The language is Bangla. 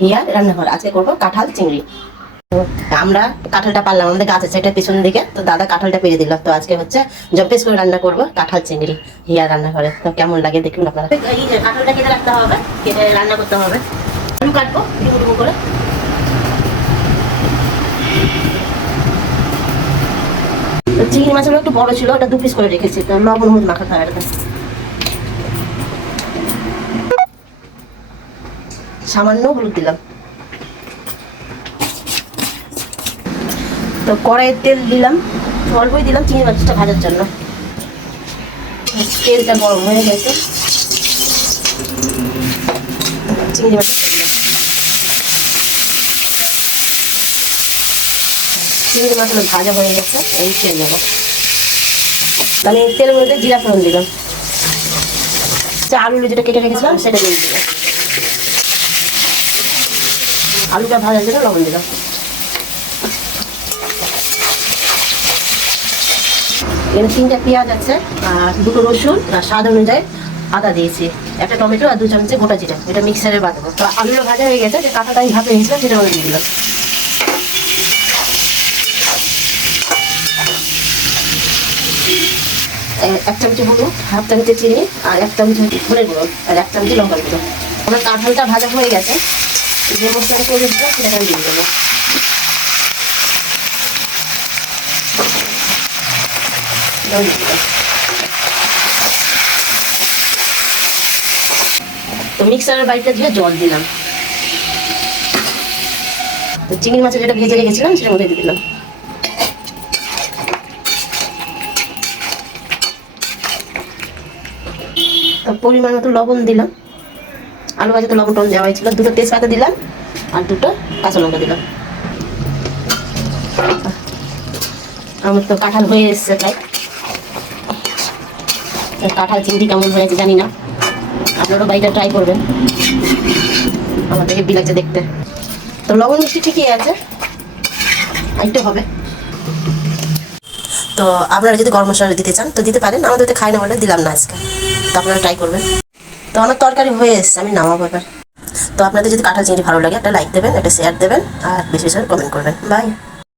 হিয়া রান্নাঘর। আজকে করবো কাঁঠাল চিংড়ি। আমরা কাঁঠালটা পারলাম, আমাদের গাছ আছে একটা পিছন দিকে, তো দাদা কাঁঠালটা পেরে দিল। তো আজকে হচ্ছে জম্পেস করে রান্না করবো কাঁঠাল চিংড়ি হিয়া রান্নাঘরে। তো কেমন লাগে দেখুন আপনারা। এই যে কাঁঠালটা কেটে রাখতে হবে, কেটে রান্না করতে হবে। আলু কাটবো ডুবো ডুবো করে। চিংড়ি মাছগুলো একটু বড় ছিল, ওটা 2 পিস করে রেখেছি। তো লবণ হলুদ মাখাতে হবে। সামান্য হলুদ দিলাম। তো কড়াইয়ে তেল দিলাম, অল্পই দিলাম চিংড়ি মাছটা ভাজার জন্য। তেলটা গরম হয়ে গেছে, চিংড়ি মাছ দিলাম। চিংড়ি মাছগুলো ভাজা হয়ে গেছে, এই তেল দেবো। আমি তেলের মধ্যে জিরা ফোড়ন দিলাম। আলু যেটা কেটে রেখেছিলাম সেটা দিয়ে দিলাম। আলুটা ভাজার জন্য লবণ দিলাম। এখানে 3টা পেঁয়াজ আছে, আর 2টো রসুন, আর স্বাদ অনুযায়ী আদা দিয়েছি, একটা টমেটো আর 2 চামচে গোটা জিরা। এটা মিক্সারে বাটবো। তো আলুটা ভাজা হয়ে গেছে, যে কাঁটাটা আমি ভাপে রেখেছিলাম সেটা মধ্যে দিয়ে দিলাম। 1 চামচে হলুদ, 1/2 চামচে চিনি, আর 1 চামচে ধনে গুঁড়ো, আর 1 চামচে লঙ্কা গুঁড়ো। আমার কাঁঠালটা ভাজা হয়ে গেছে, যে মশলাটা করে দিলাম সেটাকে আমি দিয়ে দেবো। তো মিক্সারের বাড়িটা দিয়ে জল দিলাম। তো চিংড়ি মাছের যেটা ভেজে রেখেছিলাম সেটার মধ্যে দিয়ে দিলাম। তো পরিমাণ মতো লবণ দিলাম। আলু ভাজাতে লবণ টবণ দেওয়া হয়েছিল। 2টো তেজপাতা দিলাম, আর 2টো কাঁচা লঙ্কা দিলাম। আমার তো কাঁঠাল হয়ে এসছে প্রায়। কাঁঠাল চিংড়ি কেমন হয়েছে জানি না, আপনারও বাড়িটা ট্রাই করবেন। আমার থেকে লাগছে দেখতে। তো লবণ মিষ্টি ঠিকই আছে, একটু হবে। তো আপনারা যদি গরম মশলা দিতে চান তো দিতে পারেন, আমাদের তো খাই না বলে দিলাম না আজকে। তো আপনারা ট্রাই করবেন। তো আমার তরকারি হয়ে এসছে, আমি নামাবো এবার। তো আপনাদের যদি কাঁঠাল চিংড়ি ভালো লাগে একটা লাইক দেবেন, একটা শেয়ার দেবেন, আর বেশি বেশি কমেন্ট করবেন। বাই।